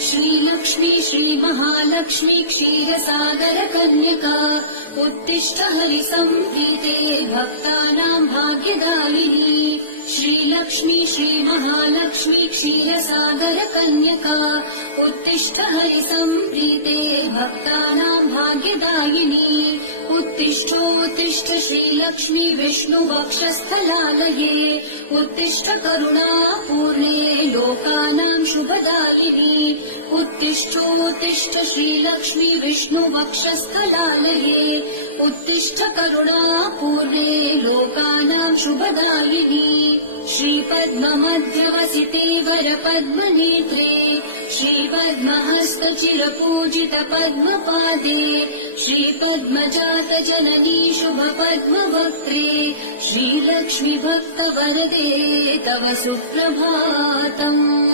श्रीलक्ष्मी श्रीमहालक्ष्मी क्षीरसागरकन्यका उत्तिष्ठ हरिसंप्रीते भक्तानां भाग्यदायिनी। श्रीलक्ष्मी श्रीमहालक्ष्मी क्षीरसागरकन्यका उत्तिष्ठ हरिसंप्रीते भक्तानां भाग्यदायिनी। उत्तिष्ठोत्तिष्ठ श्रीलक्ष्मी विष्णुवक्षस्थलालये उत्तिष्ठ करुणापूर्णे लोकानां शुभदायिनी। उत्तिष्ठोत्तिष्ठ श्रीलक्ष्मी विष्णुवक्षस्थलालये उत्तिष्ठ करुणापूर्णे लोकानां शुभदायिनी। श्रीपद्ममध्यवसिते वरपद्मनेत्रे श्रीपद्महस्तचिरपूजित पद्मपादे श्रीपद्मजातजननी शुभपद्मवक्त्रे श्रीलक्ष्मी भक्तवरदे तव सुप्रभातम्।